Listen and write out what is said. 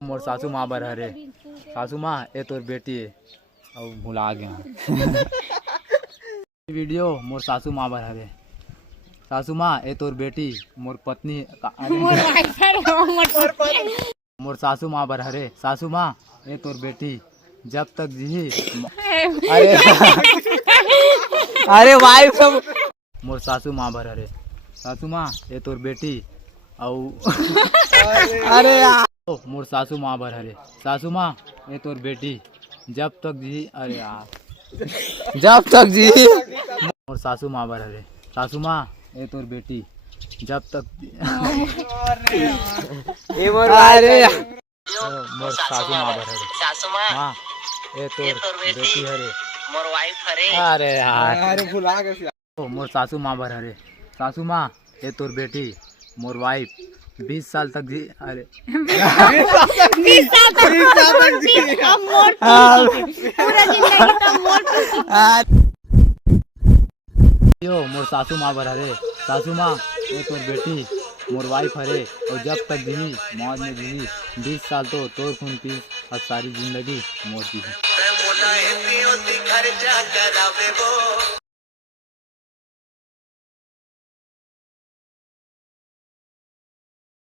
मोर सासू माँ बर हरे, सासू माँ ये तोर बेटी है और भुला गया वीडियो मोर सासू माँ बर हरे, सासू माँ ये तोर बेटी मोर पत्नी मोर सासू माँ बर हरे, सासू माँ ये तोर बेटी जब तक जी अरे अरे वाइफ सब मोर सासू माँ बर हरे, सासू माँ ये तोर बेटी और अरे यार मोर सासू माँ बर हरे, सासू माँ ये तोर बेटी जब तक जी अरे यार जब तक जी मोर सासू माँ बर हरे, सासू माँ ये तोर बेटी जब तक अरे मोर सासू माँ बर हरे, सासू माँ माँ ये तोर बेटी हरे मोर वाइफ हरे। अरे यार अरे भुला गए मोर सासू माँ बर हरे, सासू माँ ये तोर बेटी मोर वाइफ 20 साल तक जी अरे 20 साल तक जी अब मोर पूरा जिंदगी तक मोर यो मोर सासू माँ बर हरे, सासू माँ ये तोर बेटी मोर वाइफ हरे और जब तक जी मौज में जी 20 साल तो तोर खून पी और सारी जिंदगी मोर की।